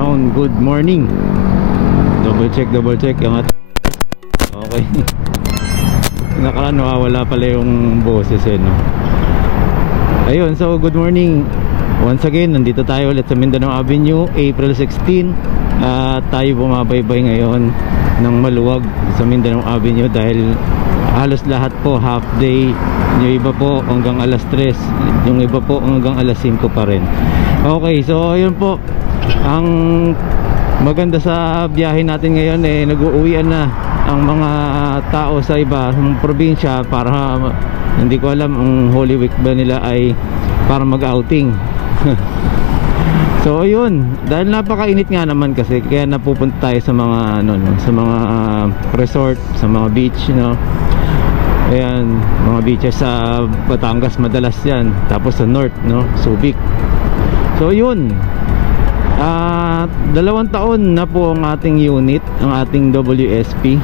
Ayun, good morning. Double check yung okay. Nakaraan nawawala pala yung boses no. Ayun, so good morning. Once again, nandito tayo ulit sa Mindanao Avenue, April 16. Tayo bumabaybay ngayon ng maluwag sa Mindanao Avenue dahil halos lahat po half day. Yung iba po hanggang alas 3, yung iba po hanggang alas 5 pa rin. Okay, so ayun po. Ang maganda sa biyahe natin ngayon nag-uuwian na ang mga tao sa iba ng probinsya para hindi ko alam ang Holy Week ba nila ay para mag-outing. So ayun, dahil napakainit nga naman kasi kaya napupunta tayo sa mga sa mga resort, sa mga beach Ayan, mga beaches sa Batangas madalas yan. Tapos sa north Subic. So yun, 2 taon na po ang ating unit, ang ating WSP.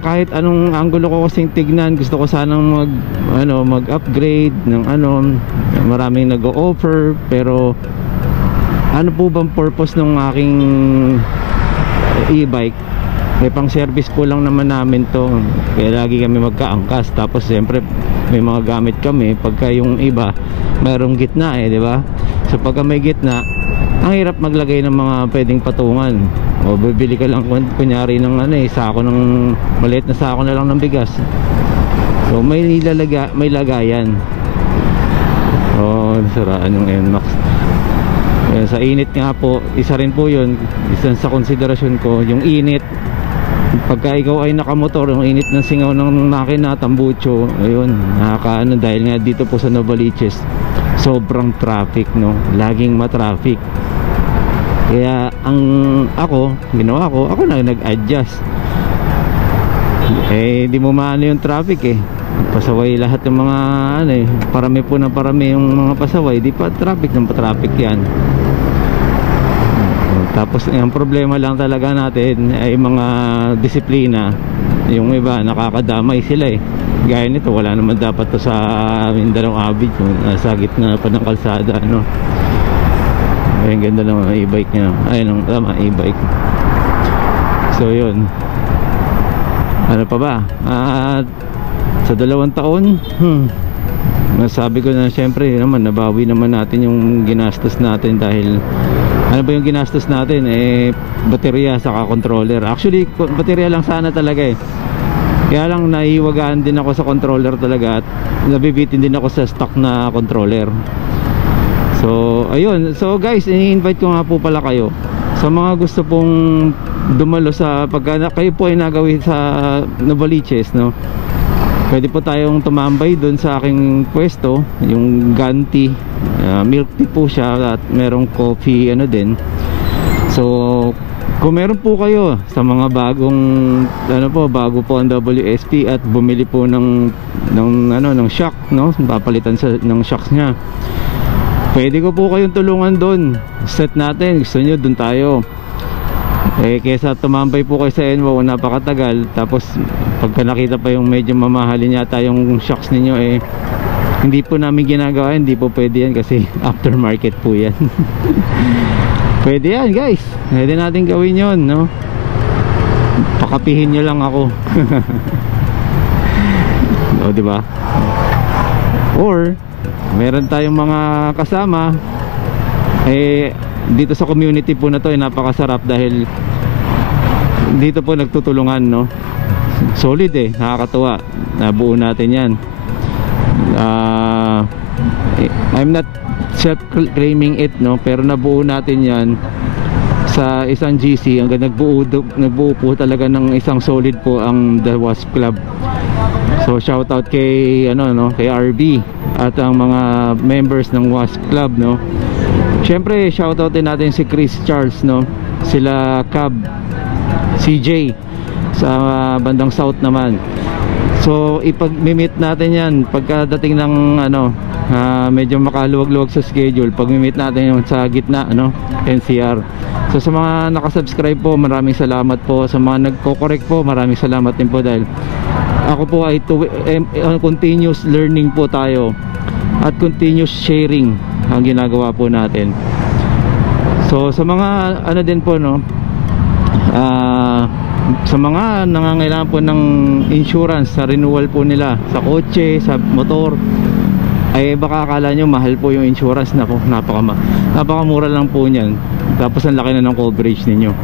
Kahit anong angulo ko kasing tignan, gusto ko sanang mag-upgrade ng maraming nag-o-offer, pero ano po bang purpose ng aking e-bike? May pang service po lang naman namin to, kaya lagi kami magkaangkas. Tapos siyempre may mga gamit kami, pagka yung iba mayroong gitna di ba? So pagka may gitna, ang hirap maglagay ng mga pwedeng patungan. O bibili ka lang kunyari ng sako ng maliit na sako na lang ng bigas. So may lagayan. Nasaraan yung NMAX. Sa init nga po, isa rin po yun, isa sa konsiderasyon ko, yung init. Pagka ikaw ay nakamotor, yung init ng singaw ng makina, tambucho, ayun, nakakaano. Dahil nga dito po sa Novaliches, sobrang traffic laging matraffic. Kaya ang ginawa ko, ako na nag-adjust. Di mo maano yung traffic pasaway lahat ng mga parami po na parami yung mga pasaway, di pa traffic ng pa-traffic yan. Tapos ang problema lang talaga natin ay mga disiplina. Yung iba nakakadamay sila gaya nito, wala naman dapat to sa Mindanao Avenue, nasa gitna pa ng kalsada Ay, ang ganda ng e-bike niya. Ayun, tama, e-bike. So yun, ano pa ba? Sa 2 taon masabi ko na syempre naman nabawi naman natin yung ginastos natin. Dahil ano ba yung ginastos natin? Baterya saka controller. Actually baterya lang sana talaga kaya lang naiwagaan din ako sa controller talaga, at nabibitin din ako sa stock na controller. So ayun, so guys, i-invite ko nga po pala kayo sa mga gusto pong dumalo sa pagka kayo po ay nagawin sa Novaliches pwede po tayong tumambay doon sa aking pwesto, yung Ganti. Milk tea po siya at merong coffee din. So kung meron po kayo sa mga bagong bago po ang WSP at bumili po ng shock papalitan ng shocks niya, pwede ko po kayong tulungan doon. Set natin, gusto nyo doon tayo. Kesa tumambay po kayo sa NWO napakatagal, tapos pagka nakita pa yung medyo mamahalin yata yung shocks ninyo, hindi po namin ginagawa. Hindi po pwede yan kasi aftermarket po yan. Pwede yan guys, pwede natin gawin yun pakapihin nyo lang ako. Diba? Or meron tayong mga kasama dito sa community po na to napakasarap dahil dito po nagtutulungan solid nakakatuwa. Nabuo natin yan. I'm not self-claiming it pero nabuo natin yan sa isang GC. Hanggang nagbuo po talaga ng isang solid po ang The Wasp Club. So shout out kay kay RB at ang mga members ng Wasp Club Siyempre shoutout din natin si Chris Charles sila Cab, CJ sa bandang south naman. So ipag-meet natin yan pagkadating ng medyo makaluwag-luwag sa schedule. Pag-meet natin yung sa gitna NCR. So sa mga nakasubscribe po, maraming salamat po. Sa mga nagko-correct po, maraming salamat din po dahil ako po ay continuous learning po tayo at continuous sharing ang ginagawa po natin. So sa mga ano din po, no, sa mga nangangailangan po ng insurance sa renewal po nila sa kotse, sa motor, ay baka akala nyo mahal po yung insurance. Nako, napakamura lang po niyan. Tapos ang laki na ng coverage ninyo.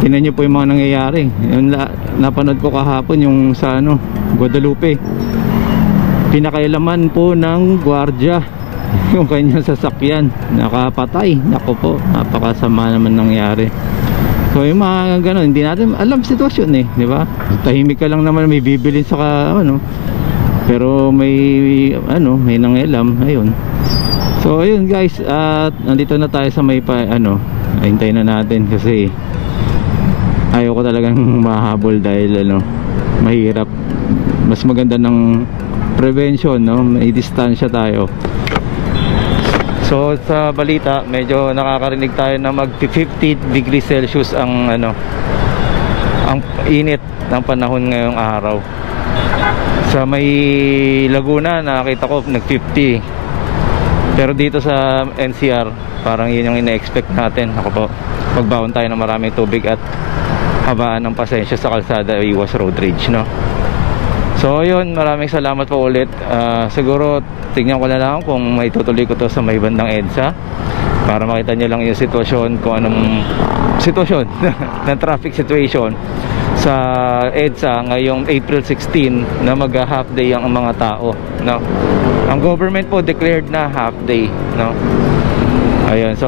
Tingnan nyo po yung mga nangyayari. Yung napanood ko kahapon yung sa ano, Guadalupe, pinakailaman po ng gwardiya yung kanyang sasakyan, nakapatay. Nako po, napakasama naman nangyari. So yung mga gano'n, hindi natin alam sitwasyon eh, di ba? Tahimik ka lang naman, may bibilin sa ano, pero may ano, may nangialam, ayun. So ayun guys, at nandito na tayo sa may ano, hintayin na natin kasi ayaw ko talagang mahabol dahil ano, mahirap. Mas maganda ng prevention, no? May distansya tayo. So sa balita, medyo nakakarinig tayo na mag 50 degrees Celsius ang ano, ang init ng panahon ngayong araw. Sa may Laguna nakita ko nag 50. Pero dito sa NCR parang yun yung ina-expect natin. Ako po, pagbaon tayo ng maraming tubig at habaan ng pasensya sa kalsada, iwas road rage, no? So yun, maraming salamat po ulit. Siguro tingnan ko na lang kung may tutuloy ko to sa may bandang EDSA para makita nyo lang yung sitwasyon, kung anong sitwasyon ng traffic situation sa EDSA ngayong April 16 na mag half day ang mga tao, no? Ang government po declared na half day, no? Ayun, so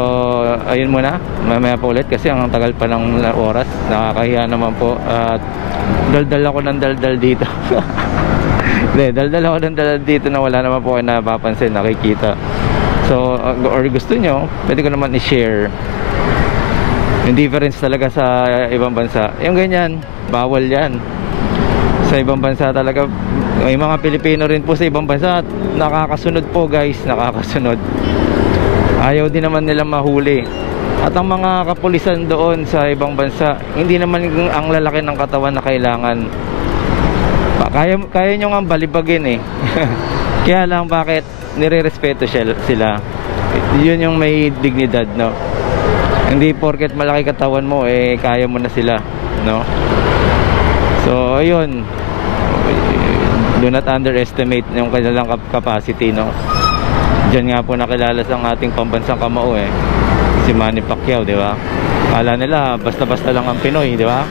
ayun muna, mamaya po ulit kasi ang tagal pa ng oras, nakakahiya naman po. At daldal ako ng daldal dito. Daldal ako ng daldal dito na wala naman po kayo napapansin, nakikita. So or gusto nyo, pwede ko naman i-share yung difference talaga sa ibang bansa. Yung ganyan, bawal yan sa ibang bansa talaga. May mga Pilipino rin po sa ibang bansa at nakakasunod po guys, nakakasunod. Ayaw din naman nila mahuli. At ang mga kapulisan doon sa ibang bansa, hindi naman ang lalaki ng katawan na kailangan. Kaya nyo nga balibagin eh. Kaya lang bakit nire-respeto sila. Yun yung may dignidad, no? Hindi porket malaki katawan mo eh kaya mo na sila, no? So ayun, do not underestimate yung kanilang capacity, no? Diyan nga po nakilala sa ating pambansang kamao eh, si Manny Pacquiao, di ba? Akala nila basta-basta lang ang Pinoy, di ba?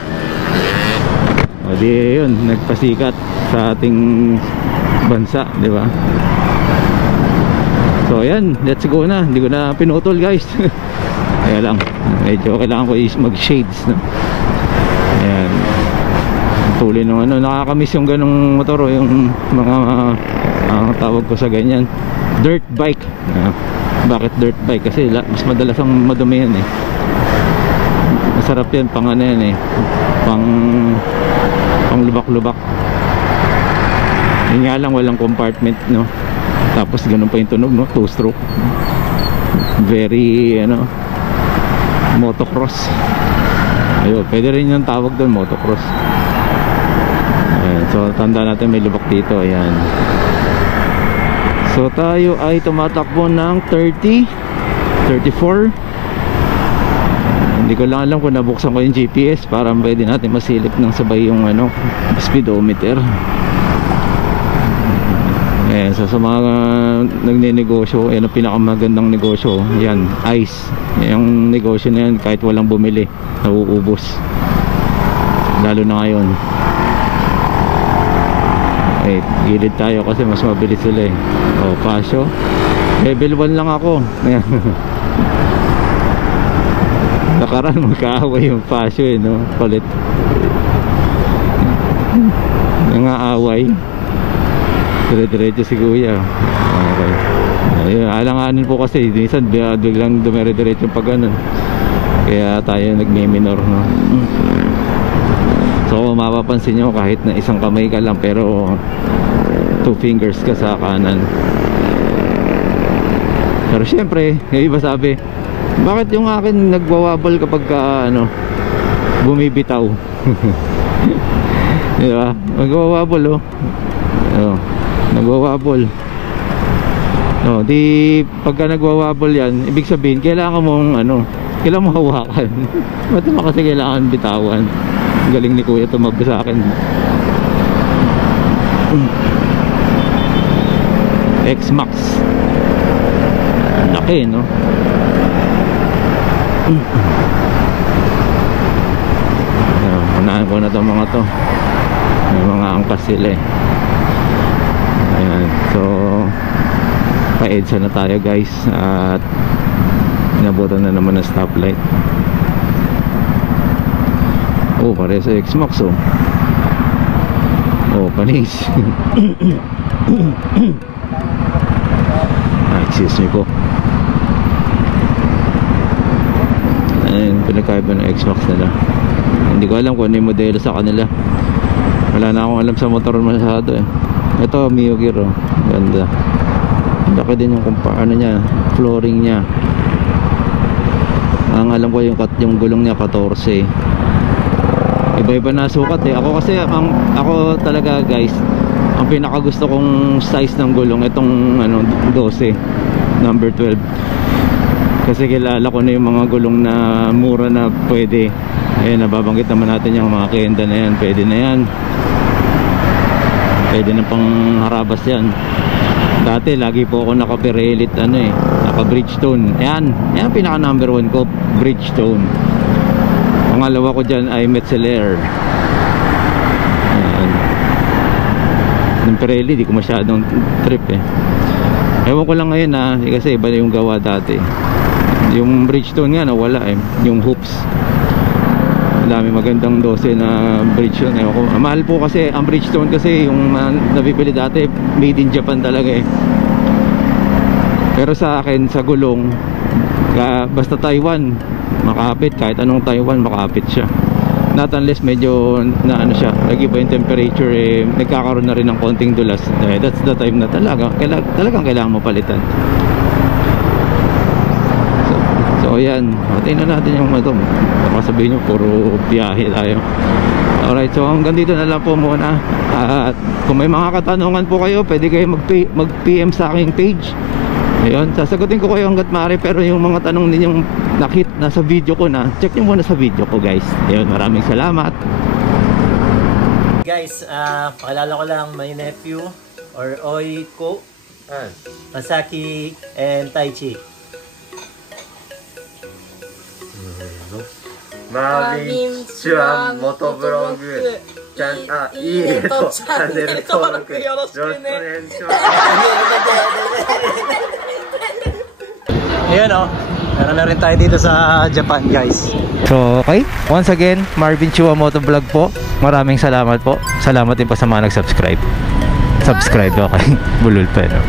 O di yun, nagpasikat sa ating bansa, di ba? So ayan, let's go na. Hindi ko na pinutol guys. Kaya lang, medyo kailangan ko mag-shades, no? Ayan, tuloy nung ano, nakakamiss yung ganong motor, yung mga tawag ko sa ganyan, dirt bike. Bakit dirt bike? Kasi mas madalas ang madumi yan eh. Masarap yan pang ano yan eh, pang lubak-lubak. Yun nga lang, walang compartment, no? Tapos ganun pa yung tunog, no? 2-stroke. Very ano, motocross. Ayun, pwede rin yung tawag doon, motocross. Ayan, so tanda natin may lubak dito. Ayan. So tayo ay tumatakbo ng 30, 34. Hindi ko lang alam kung nabuksan ko yung GPS para pwede natin masilip ng sabay yung ano, speedometer. Ayan, so sa mga nagne-negosyo, yan ang pinakamagandang negosyo. Yan, ice. Yung negosyo na yan, kahit walang bumili, nauubos. Lalo na ngayon. Eh, gilid tayo kasi mas mabilis sila eh. O, Pasio. Level 1 lang ako. Ayan. Nakaraan magkaaway yung Pasio eh, no? Kulit. Nangaaway. Dire-diretso si kuya. Okay. Ayun, alanganin po kasi minsan biglang dumire-diretso pag ganun. Kaya tayo nagmi-minor, no? So kung mapapansin nyo, kahit na isang kamay ka lang pero 2 fingers ka sa kanan. Pero syempre, yung iba sabi, bakit yung akin nagwawabol kapag ano, bumibitaw? Diba? Nagwawabol, oh. Oh, nagwawabol. No, di pagka nagwawabol yan, ibig sabihin kailangan mong kailangan mo hawakan. Ba't naman kasi kailangan bitawan? Ang galing ni Kuya tumabi sa akin. X-Max. Laki, no? Unahan ko na itong mga to. May mga angkas sila eh. Ayan. So pa-EDSA na tayo guys. At inabutan na naman ng stoplight. Oh, pare sa X-Max oh. Oh, panis. Excuse me po. Ayun, pinagkaiba ng X-Max nila. Hindi ko alam kung ano yung modelo sa kanila. Wala na akong alam sa motor masyado eh. Ito, Mio Gear oh. Ganda. Laki din yung niya, flooring niya. Ang alam ko yung gulong niya 14. Iba-iba na sukat eh. Ako kasi ako talaga guys, ang pinakagusto kong size ng gulong itong 12, number 12. Kasi kilala ko na yung mga gulong na mura na pwede. Ayun, nababanggit naman natin yung mga Kenda na yan. Pwede na yan. Pwede na pang harabas yan. Dati lagi po ako naka-Pirelli naka-Bridgestone. Yan pinaka number 1 ko, Bridgestone. Pangalawa ko dyan ay Metzeler. Ayan. Yung Pirelli di ko masyadong trip eh. Ewan ko lang ngayon kasi iba na yung gawa dati. Yung Bridgestone nga nawala eh. Yung hoops, ang dami magandang 12 na Bridgestone. Ewan ko, mahal po kasi ang Bridgestone kasi yung nabibili dati made in Japan talaga eh. Pero sa akin sa gulong basta Taiwan makapit, kahit anong Taiwan makapit siya. Not unless medyo siya, nag-iba yung temperature eh, nagkakaroon na rin ng konting dulas that's the time na talagang kailangan mo palitan. So yan, tingnan natin yung ito. Baka sabihin nyo puro biyahe tayo. Alright, so hanggang dito na lang po muna. At kung may mga katanungan po kayo, pwede kayo mag-PM sa aking page. Ayun, sasagutin ko kayo hanggat maaari. Pero yung mga tanong ninyong nasa video ko na, check nyo muna sa video ko guys. Ayun, maraming salamat. Guys, pakilala ko lang my nephew or Oi Ko, Masaki and Taichi. Marvin Chua Motovlogいいねとチャンネル登録よろしくね。Ayan o, meron na rin tayo dito sa Japan guys. So okay, once again Marvin Chua Motovlog po. Maraming salamat po. Salamat din po sa mga nag-subscribe. Subscribe, okay. Bulol pa no?